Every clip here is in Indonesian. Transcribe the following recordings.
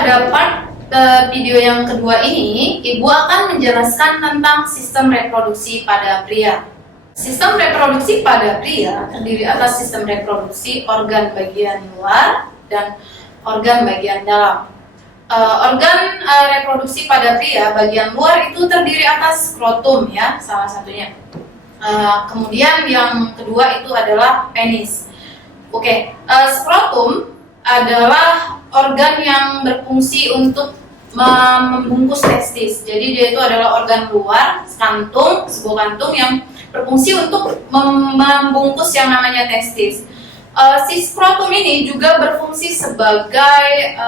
pada part video yang kedua ini, Ibu akan menjelaskan tentang sistem reproduksi pada pria. Sistem reproduksi pada pria terdiri atas sistem reproduksi organ bagian luar dan organ bagian dalam. Organ reproduksi pada pria bagian luar itu terdiri atas skrotum ya, salah satunya. Kemudian yang kedua itu adalah penis. Skrotum adalah organ yang berfungsi untuk membungkus testis. Jadi dia itu adalah organ luar, sebuah kantung yang berfungsi untuk membungkus yang namanya testis. Si skrotum ini juga berfungsi sebagai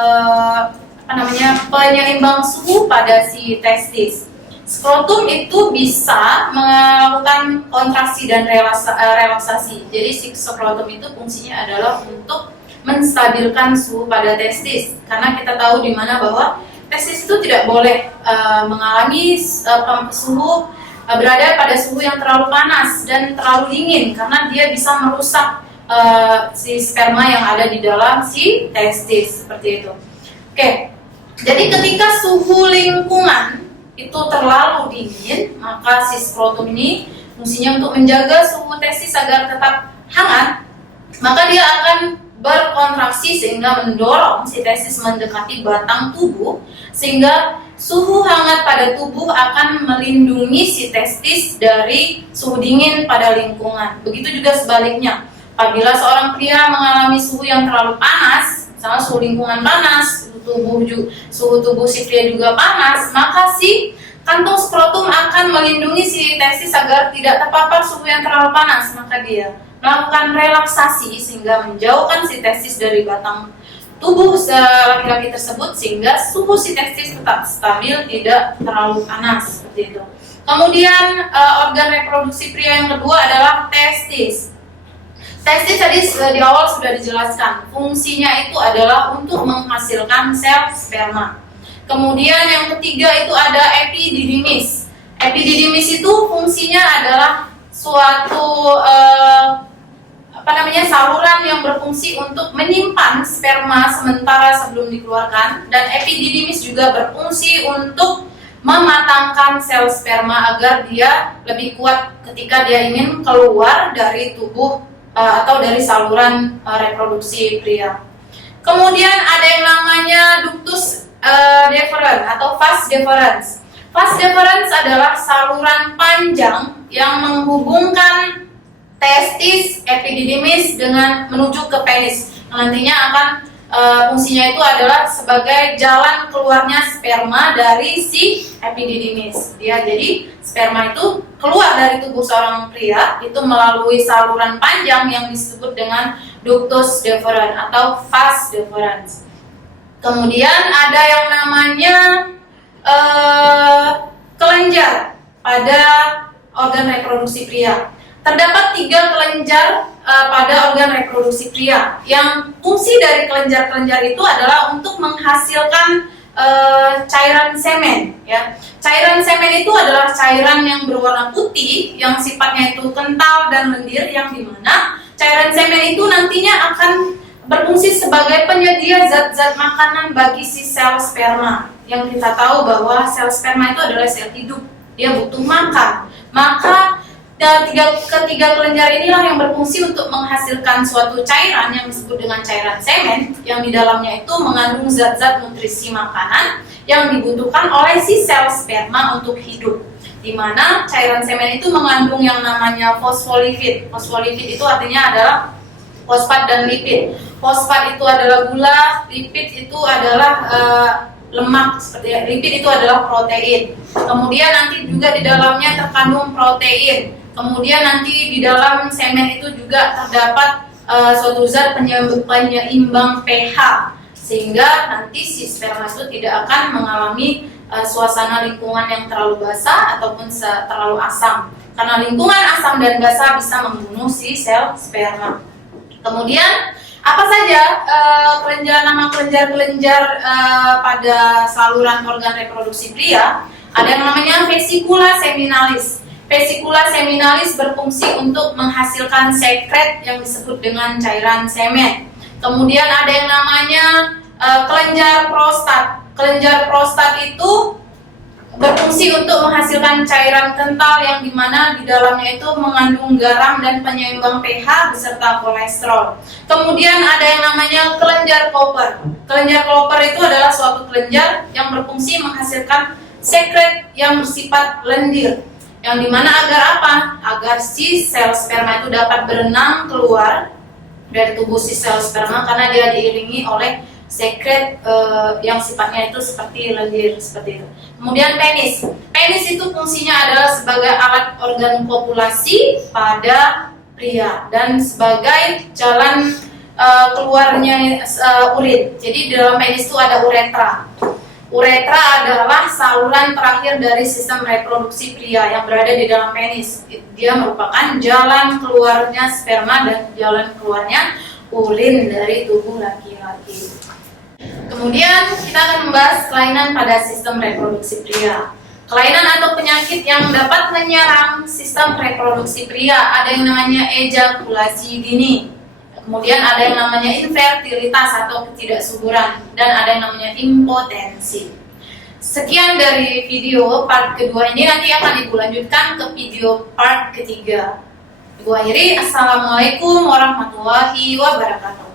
penyeimbang suhu pada si testis. Skrotum itu bisa melakukan kontraksi dan relaksasi. Jadi si skrotum itu fungsinya adalah untuk menstabilkan suhu pada testis. Karena kita tahu di mana bahwa testis itu tidak boleh mengalami suhu berada pada suhu yang terlalu panas dan terlalu dingin, karena dia bisa merusak si sperma yang ada di dalam si testis, seperti itu. Jadi ketika suhu lingkungan itu terlalu dingin, maka si skrotum ini fungsinya untuk menjaga suhu testis agar tetap hangat, maka dia akan berkontraksi sehingga mendorong si testis mendekati batang tubuh, sehingga suhu hangat pada tubuh akan melindungi si testis dari suhu dingin pada lingkungan. Begitu juga sebaliknya, apabila seorang pria mengalami suhu yang terlalu panas, misalnya suhu lingkungan panas, suhu tubuh si pria juga panas, maka si kantung skrotum akan melindungi si testis agar tidak terpapar suhu yang terlalu panas. Maka dia melakukan relaksasi sehingga menjauhkan si testis dari batang tubuh laki-laki tersebut, sehingga suhu si testis tetap stabil, tidak terlalu panas, seperti itu. Kemudian organ reproduksi pria yang kedua adalah testis. Testis tadi di awal sudah dijelaskan, fungsinya itu adalah untuk menghasilkan sel sperma. Kemudian yang ketiga itu ada epididymis. Epididymis itu fungsinya adalah suatu saluran yang berfungsi untuk menyimpan sperma sementara sebelum dikeluarkan, dan epididymis juga berfungsi untuk mematangkan sel sperma agar dia lebih kuat ketika dia ingin keluar dari tubuh atau dari saluran reproduksi pria. Kemudian ada yang namanya ductus deferens atau vas deferens. Vas deferens adalah saluran panjang yang menghubungkan testis, epididymis dengan menuju ke penis. Nantinya akan fungsinya itu adalah sebagai jalan keluarnya sperma dari si epididymis. Jadi sperma itu keluar dari tubuh seorang pria itu melalui saluran panjang yang disebut dengan ductus deferens atau vas deferens. Kemudian ada yang namanya kelenjar pada organ reproduksi pria. Terdapat 3 kelenjar pada organ reproduksi pria. Yang fungsi dari kelenjar-kelenjar itu adalah untuk menghasilkan cairan semen. Ya. Cairan semen itu adalah cairan yang berwarna putih, yang sifatnya itu kental dan lendir, yang dimana cairan semen itu nantinya akan berfungsi sebagai penyedia zat-zat makanan bagi si sel sperma. Yang kita tahu bahwa sel sperma itu adalah sel hidup, dia butuh makan. Maka ketiga kelenjar inilah yang berfungsi untuk menghasilkan suatu cairan yang disebut dengan cairan semen, yang di dalamnya itu mengandung zat-zat nutrisi makanan yang dibutuhkan oleh si sel sperma untuk hidup. Di mana cairan semen itu mengandung yang namanya fosfolipid. Fosfolipid itu artinya adalah fosfat dan lipid. Fosfat itu adalah gula, lipid itu adalah lemak, seperti lipid itu adalah protein. Kemudian nanti juga di dalamnya terkandung protein. Kemudian nanti di dalam semen itu juga terdapat suatu zat penyeimbang pH, sehingga nanti si sperma itu tidak akan mengalami suasana lingkungan yang terlalu basah ataupun terlalu asam. Karena lingkungan asam dan basah bisa membunuh si sel sperma. Kemudian apa saja nama kelenjar-kelenjar pada saluran organ reproduksi pria? Ada yang namanya vesikula seminalis. Vesikula seminalis berfungsi untuk menghasilkan sekret yang disebut dengan cairan semen. Kemudian ada yang namanya kelenjar prostat. Kelenjar prostat itu berfungsi untuk menghasilkan cairan kental yang dimana di dalamnya itu mengandung garam dan penyeimbang pH beserta kolesterol. Kemudian ada yang namanya kelenjar Cooper. Kelenjar Cooper itu adalah suatu kelenjar yang berfungsi menghasilkan sekret yang bersifat lendir. Yang dimana agar apa? Agar si sel sperma itu dapat berenang keluar dari tubuh si sel sperma karena dia diiringi oleh sekret yang sifatnya itu seperti lendir seperti itu. Kemudian penis. Penis itu fungsinya adalah sebagai alat organ kopulasi pada pria dan sebagai jalan keluarnya urin. Jadi di dalam penis itu ada uretra. Uretra adalah saluran terakhir dari sistem reproduksi pria yang berada di dalam penis. Dia merupakan jalan keluarnya sperma dan jalan keluarnya urin dari tubuh laki-laki. Kemudian kita akan membahas kelainan pada sistem reproduksi pria. Kelainan atau penyakit yang dapat menyerang sistem reproduksi pria ada yang namanya ejakulasi dini. Kemudian ada yang namanya infertilitas atau ketidaksuburan dan ada yang namanya impotensi. Sekian dari video part kedua ini, nanti akan Ibu lanjutkan ke video part ketiga. Ibu akhiri, Assalamualaikum warahmatullahi wabarakatuh.